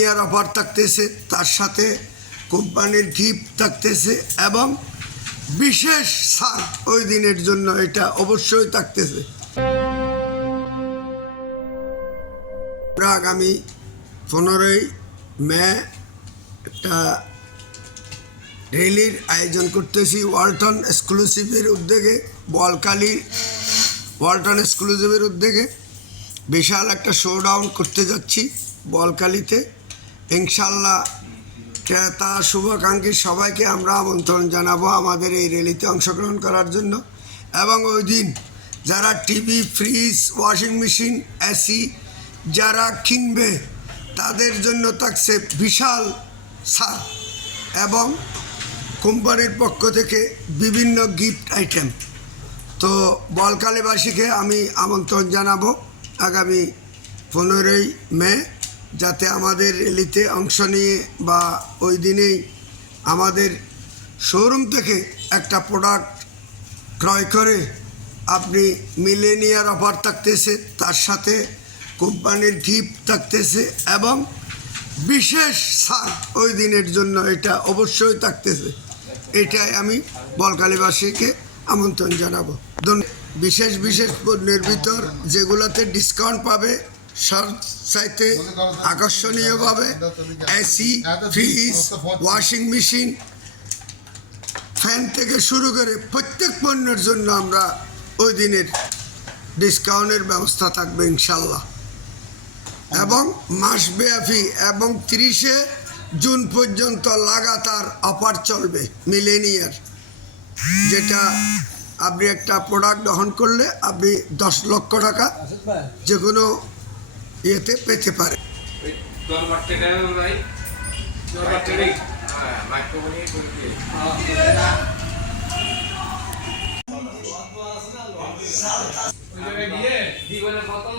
Year offer থাকতেছে, তার সাথে কোম্পানির গিফট থাকতেছে এবং বিশেষ ছাড় ওই দিনের জন্য এটা অবশ্যই থাকতেছে। আমরা আগামী পনেরোই মে একটা র্যালির আয়োজন করতেছি ওয়ালটন এক্সক্লুসিভের উদ্যোগে, বলকালি ওয়ালটন এক্সক্লুসিভের উদ্যোগে। বিশাল একটা শোডাউন করতে যাচ্ছি বলকালিতে। ইনশাল্লাহ ক্রেতা শুভাকাঙ্ক্ষী সবাইকে আমরা আমন্ত্রণ জানাব আমাদের এই র্যালিতে অংশগ্রহণ করার জন্য। এবং ওই দিন যারা TV, fridge, washing machine, AC যারা কিনবে, তাদের জন্য থাকছে বিশাল ছাড়। এবং কোম্পানির পক্ষ থেকে বিভিন্ন গিফট আইটেম। তো বলকালীবাসীকে আমি আমন্ত্রণ জানাব আগামী পনেরোই মে। যাতে আমাদের র্যালিতে অংশ নিয়ে বা ওই দিনেই আমাদের শোরুম থেকে একটা প্রোডাক্ট ক্রয় করে আপনি মিলেনিয়ার অফার থাকতেছে, তার সাথে কোম্পানির গিফট থাকতেছে এবং বিশেষ ছাড় ওই দিনের জন্য এটা অবশ্যই থাকতেছে। এটাই আমি বলকালীবাসীকে আমন্ত্রণ জানাব। বিশেষ বিশেষ পণ্যের ভিতর যেগুলোতে ডিসকাউন্ট পাবে সব চাইতে আকর্ষণীয়ভাবে AC, fridge, washing machine, fan থেকে শুরু করে প্রত্যেক পণ্যের জন্য আমরা ওই দিনের ডিসকাউন্টের ব্যবস্থা থাকবে ইনশাল্লাহ এবং মাসব্যাপী এবং তিরিশে জুন পর্যন্ত লাগাতার অফার চলবে মিলেনিয়ার। যেটা আপনি একটা প্রোডাক্ট গ্রহণ করলে আপনি দশ লক্ষ টাকা যে কোনো ইয়েতে পেতে পারে। হ্যাঁ গিয়ে জীবনের প্রথম